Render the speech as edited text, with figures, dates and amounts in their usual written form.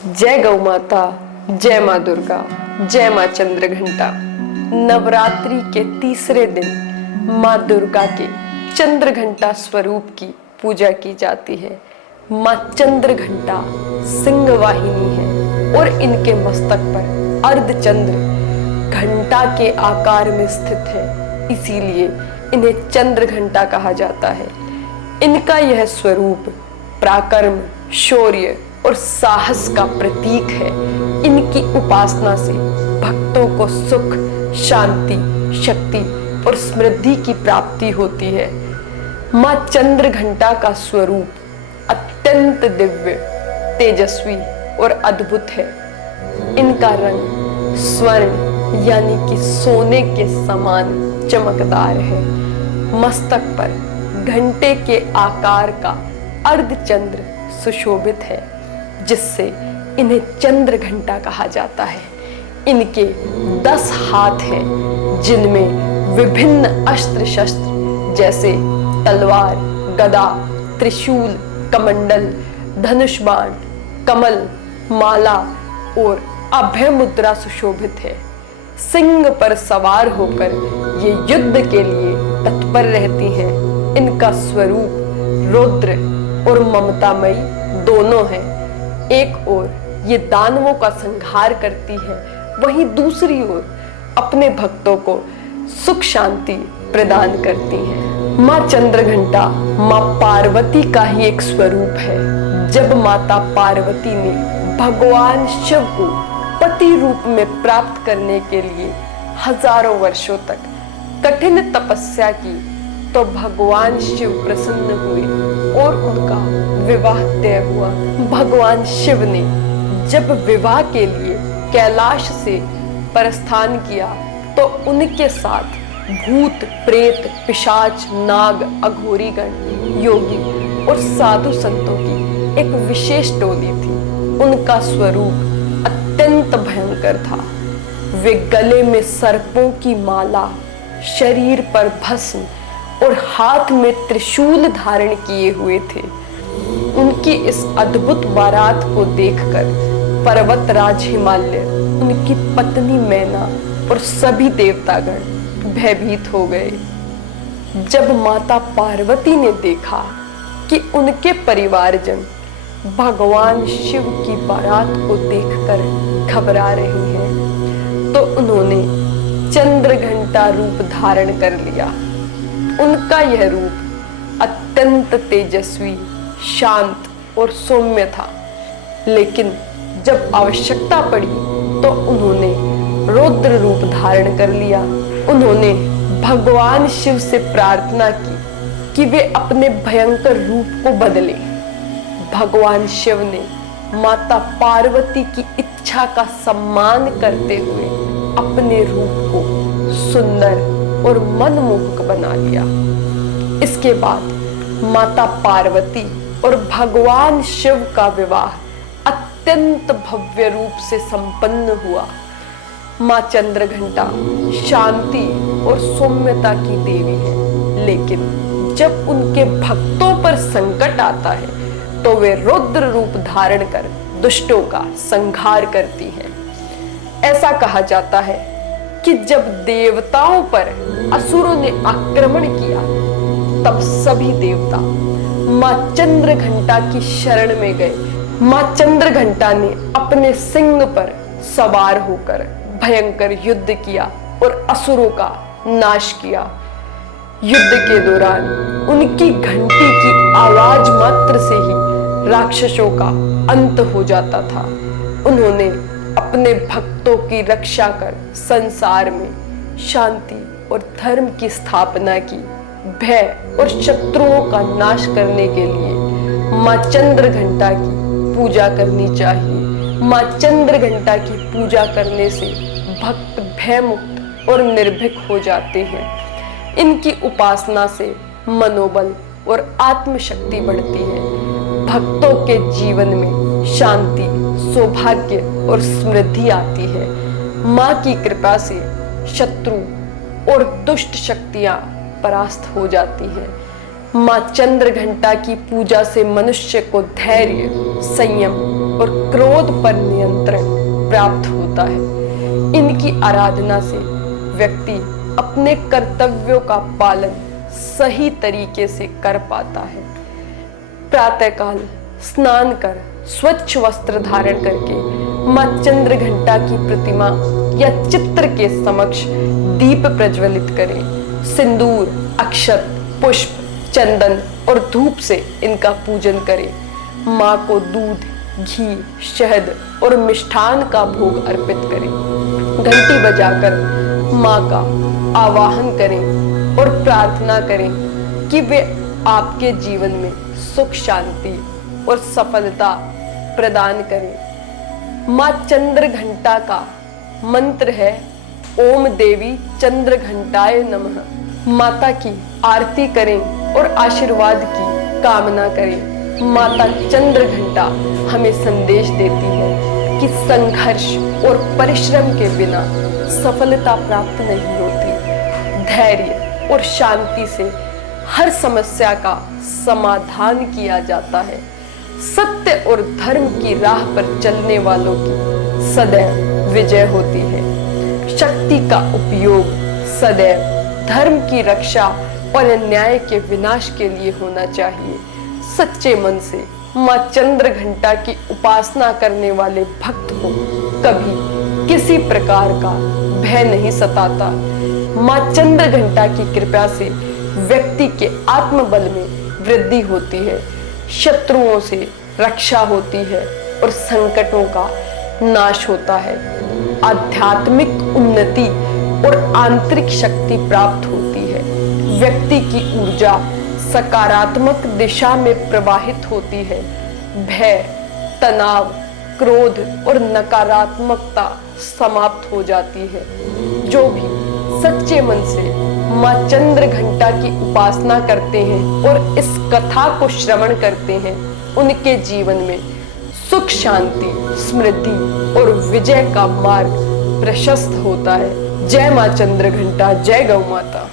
जय गौ माता, जय माँ दुर्गा, जय माँ चंद्र घंटा। नवरात्रि के तीसरे दिन माँ दुर्गा के चंद्र घंटा स्वरूप की पूजा की जाती है। माँ चंद्र घंटा सिंह वाहिनी है और इनके मस्तक पर अर्धचंद्र घंटा के आकार में स्थित है, इसीलिए इन्हें चंद्र घंटा कहा जाता है। इनका यह स्वरूप पराक्रम, शौर्य और साहस का प्रतीक है। इनकी उपासना से भक्तों को सुख, शांति, शक्ति और समृद्धि की प्राप्ति होती है। माँ चंद्र घंटा का स्वरूप अत्यंत दिव्य, तेजस्वी और अद्भुत है। इनका रंग स्वर्ण यानी कि सोने के समान चमकदार है। मस्तक पर घंटे के आकार का अर्धचंद्र सुशोभित है, जिससे इन्हें चंद्र घंटा कहा जाता है। इनके 10 हाथ हैं, जिनमें विभिन्न अस्त्र शस्त्र जैसे तलवार, गदा, त्रिशूल, कमंडल, धनुष बाण, कमल, माला और अभय मुद्रा सुशोभित है। सिंह पर सवार होकर ये युद्ध के लिए तत्पर रहती हैं। इनका स्वरूप रुद्र और ममतामयी दोनों हैं। एक ओर ये दानवों का संहार करती है, वहीं दूसरी ओर अपने भक्तों को सुख शांति प्रदान करती हैं। माँ चंद्र घंटा माँ पार्वती का ही एक स्वरूप है। जब माता पार्वती ने भगवान शिव को पति रूप में प्राप्त करने के लिए हजारों वर्षों तक कठिन तपस्या की, तो भगवान शिव प्रसन्न हुए और उनका विवाह तय हुआ। भगवान शिव ने जब विवाह के लिए कैलाश से प्रस्थान किया, तो उनके साथ भूत, प्रेत, पिशाच, नाग, अघोरीगण, योगी और साधु संतों की एक विशेष टोली थी। उनका स्वरूप अत्यंत भयंकर था। वे गले में सर्पों की माला, शरीर पर भस्म और हाथ में त्रिशूल धारण किए हुए थे। उनकी इस अद्भुत बारात को देखकर पर्वतराज हिमालय, उनकी पत्नी मैना और सभी देवतागण भयभीत हो गए। जब माता पार्वती ने देखा कि उनके परिवारजन भगवान शिव की बारात को देखकर घबरा रहे हैं, तो उन्होंने चंद्र घंटा रूप धारण कर लिया। उनका यह रूप अत्यंत तेजस्वी, शांत और सौम्य था, लेकिन जब आवश्यकता पड़ी तो उन्होंने रुद्र रूप धारण कर लिया। उन्होंने भगवान शिव से प्रार्थना की कि वे अपने भयंकर रूप को बदलें। भगवान शिव ने माता पार्वती की इच्छा का सम्मान करते हुए अपने रूप को सुंदर और मनमोहक बना लिया। इसके बाद माता पार्वती और भगवान शिव का विवाह अत्यंत भव्य रूप से संपन्न हुआ। माँ चंद्र घंटा शांति और सौम्यता की देवी है, लेकिन जब उनके भक्तों पर संकट आता है तो वे रुद्र रूप धारण कर दुष्टों का संहार करती हैं। ऐसा कहा जाता है कि जब देवताओं पर असुरों ने आक्रमण किया, तब सभी देवता माँ चंद्र घंटा की शरण में गए। माँ चंद्र घंटा ने अपने सिंह पर सवार होकर भयंकर युद्ध किया और असुरों का नाश किया। युद्ध के दौरान उनकी घंटी की आवाज मात्र से ही राक्षसों का अंत हो जाता था। उन्होंने अपने भक्तों की रक्षा कर संसार में शांति और धर्म की स्थापना की। भय और शत्रुओं का नाश करने के लिए माँ चंद्र घंटा की पूजा करनी चाहिए। माँ चंद्र घंटा की पूजा करने से भक्त भयमुक्त और निर्भीक हो जाते हैं। इनकी उपासना से मनोबल और आत्मशक्ति बढ़ती है। भक्तों के जीवन में शांति, सौभाग्य और समृद्धि आती है। माँ की कृपा से शत्रु और दुष्ट शक्तियां परास्त हो जाती हैं। माँ चंद्र घंटा की पूजा से मनुष्य को धैर्य, संयम और क्रोध पर नियंत्रण प्राप्त होता है। इनकी आराधना से व्यक्ति अपने कर्तव्यों का पालन सही तरीके से कर पाता है। प्रातःकाल स्नान कर स्वच्छ वस्त्र धारण करके मां चंद्रघंटा की प्रतिमा या चित्र के समक्ष दीप प्रज्वलित करें। सिंदूर, अक्षत, पुष्प, चंदन और धूप से इनका पूजन करें। मां को दूध, घी, शहद और मिष्ठान का भोग अर्पित करें। घंटी बजाकर मां का आवाहन करें और प्रार्थना करें कि वे आपके जीवन में सुख, शांति और सफलता प्रदान करें। मां चंद्रघंटा का मंत्र है ओम देवी चंद्रघंटाय नमः। माता की आरती करें और आशीर्वाद की कामना करें। माता चंद्रघंटा हमें संदेश देती है कि संघर्ष और परिश्रम के बिना सफलता प्राप्त नहीं होती। धैर्य और शांति से हर समस्या का समाधान किया जाता है। सत्य और धर्म की राह पर चलने वालों की सदैव विजय होती है। शक्ति का उपयोग सदैव धर्म की रक्षा और अन्याय के विनाश के लिए होना चाहिए। सच्चे मन से मां चंद्रघंटा की उपासना करने वाले भक्त को कभी किसी प्रकार का भय नहीं सताता। मां चंद्रघंटा की कृपा से व्यक्ति के आत्मबल में वृद्धि होती है, शत्रुओं से रक्षा होती है और संकटों का नाश होता है। आध्यात्मिक उन्नति और आंतरिक शक्ति प्राप्त होती है। व्यक्ति की ऊर्जा सकारात्मक दिशा में प्रवाहित होती है। भय, तनाव, क्रोध और नकारात्मकता समाप्त हो जाती है। जो भी सच्चे मन से मां चंद्रघंटा की उपासना करते हैं और इस कथा को श्रवण करते हैं, उनके जीवन में सुख, शांति, समृद्धि और विजय का मार्ग प्रशस्त होता है। जय मां चंद्रघंटा, जय गौ माता।